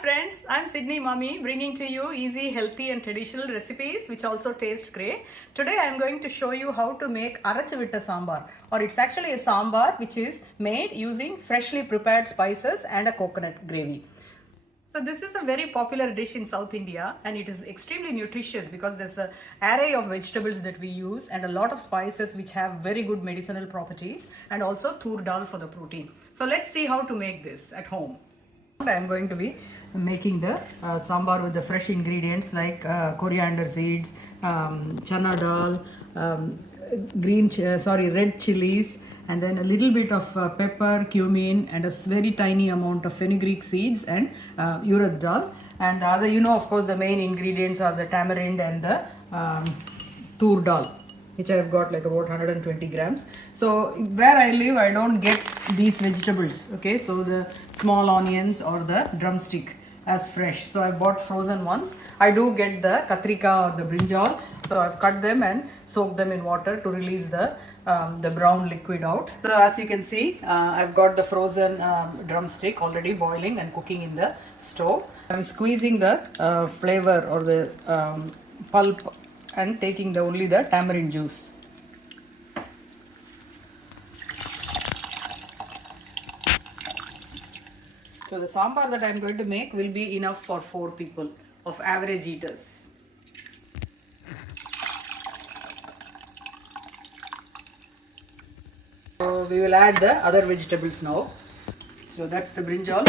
friends, I'm Sydney Mummy bringing to you easy, healthy and traditional recipes which also taste great. Today I'm going to show you how to make Arachivita Sambar, or it's actually a sambar which is made using freshly prepared spices and a coconut gravy. So this is a very popular dish in South India and it is extremely nutritious because there's an array of vegetables that we use and a lot of spices which have very good medicinal properties, and also tur dal for the protein. So let's see how to make this at home. I am going to be making the sambar with the fresh ingredients like coriander seeds, chana dal, red chilies, and then a little bit of pepper, cumin, and a very tiny amount of fenugreek seeds and urad dal. And the other, of course, the main ingredients are the tamarind and the tur dal, which I have got like about 120 grams. So where I live, I don't get these vegetables. Okay, so the small onions or the drumstick as fresh. So I bought frozen ones. I do get the katrika or the brinjal. So I've cut them and soaked them in water to release the brown liquid out. So as you can see, I've got the frozen drumstick already boiling and cooking in the stove. I'm squeezing the flavor or the pulp and taking only the tamarind juice. So the sambar that I am going to make will be enough for 4 people of average eaters. So we will add the other vegetables now. So that's the brinjal.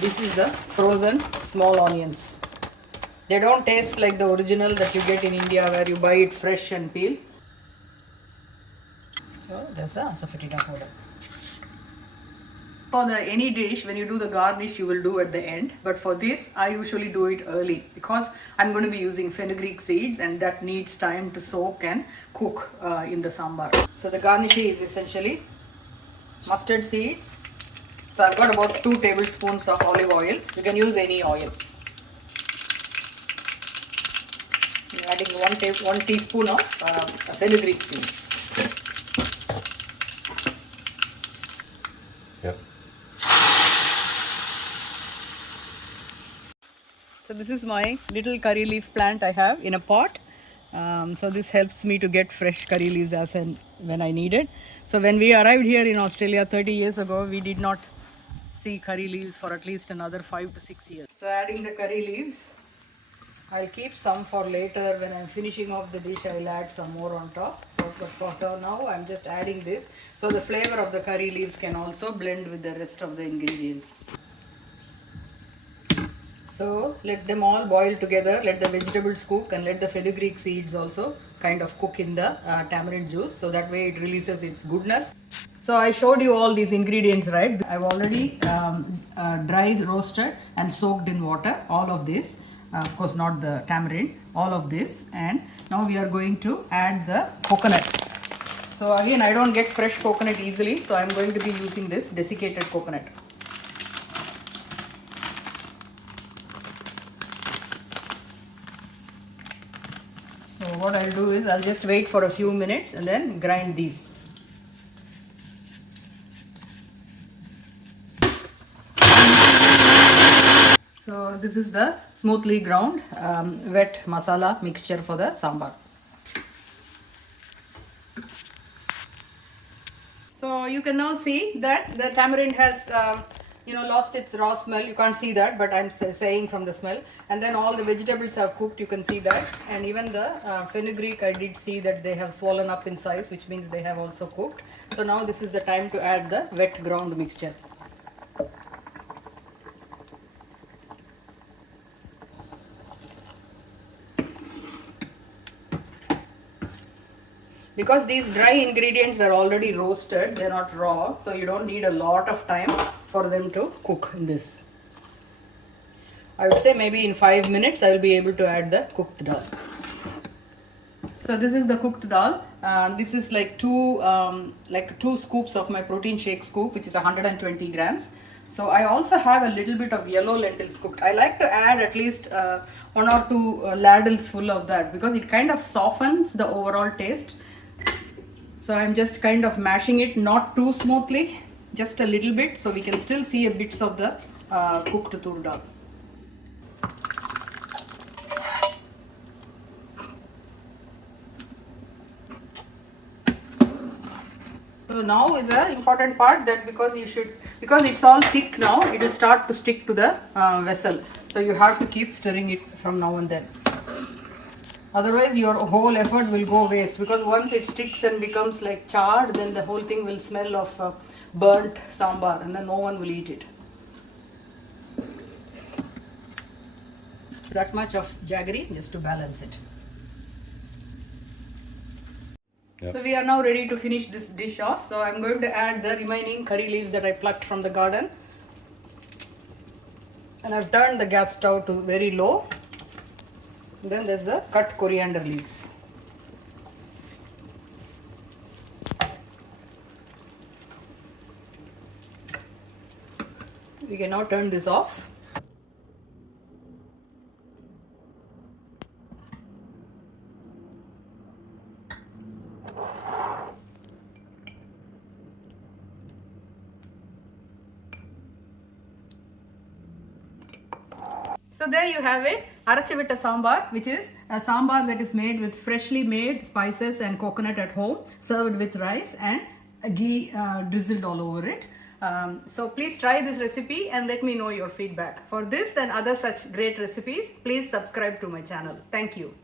This is the frozen small onions. They don't taste like the original that you get in India where you buy it fresh and peel. So there's the asafoetida powder. For any dish, when you do the garnish, you will do at the end. But for this, I usually do it early because I'm going to be using fenugreek seeds and that needs time to soak and cook in the sambar. So the garnish is essentially mustard seeds. So I've got about 2 tablespoons of olive oil. You can use any oil. I'm adding 1 teaspoon of fenugreek seeds. Yep. So this is my little curry leaf plant I have in a pot. So this helps me to get fresh curry leaves as and when I need it. So when we arrived here in Australia 30 years ago, we did not see curry leaves for at least another 5 to 6 years. So adding the curry leaves, I'll keep some for later. When I'm finishing off the dish, I'll add some more on top. So now I'm just adding this. So the flavor of the curry leaves can also blend with the rest of the ingredients. So let them all boil together, let the vegetables cook and let the fenugreek seeds also kind of cook in the tamarind juice, so that way it releases its goodness. So I showed you all these ingredients, right? I've already dry roasted and soaked in water all of this. Of course not the tamarind, all of this. And now we are going to add the coconut. So again, I don't get fresh coconut easily, so I'm going to be using this desiccated coconut. So what I'll do is I'll just wait for a few minutes and then grind these. So this is the smoothly ground wet masala mixture for the sambar. So you can now see that the tamarind has lost its raw smell. You can't see that, but I'm saying from the smell. And then all the vegetables have cooked, you can see that. And even the fenugreek, I did see that they have swollen up in size, which means they have also cooked. So now this is the time to add the wet ground mixture. Because these dry ingredients were already roasted, they're not raw, so you don't need a lot of time for them to cook in this. I would say maybe in 5 minutes I will be able to add the cooked dal. So this is the cooked dal. This is like two scoops of my protein shake scoop, which is 120 grams. So I also have a little bit of yellow lentils cooked. I like to add at least 1 or 2 ladles full of that because it kind of softens the overall taste. So I'm just kind of mashing it, not too smoothly, just a little bit, so we can still see a bits of the cooked tur dal. So now is a important part, that because it's all thick now, it will start to stick to the vessel. So you have to keep stirring it from now and then. Otherwise your whole effort will go waste, because once it sticks and becomes like charred, then the whole thing will smell of burnt sambar, and then no one will eat it. That much of jaggery just to balance it. Yep. So we are now ready to finish this dish off. So I'm going to add the remaining curry leaves that I plucked from the garden. And I've turned the gas stove to very low. Then there's the cut coriander leaves. We can now turn this off. So there you have it, Arachivita Sambar, which is a sambar that is made with freshly made spices and coconut at home, served with rice and ghee drizzled all over it. So please try this recipe and let me know your feedback. For this and other such great recipes, please subscribe to my channel. Thank you.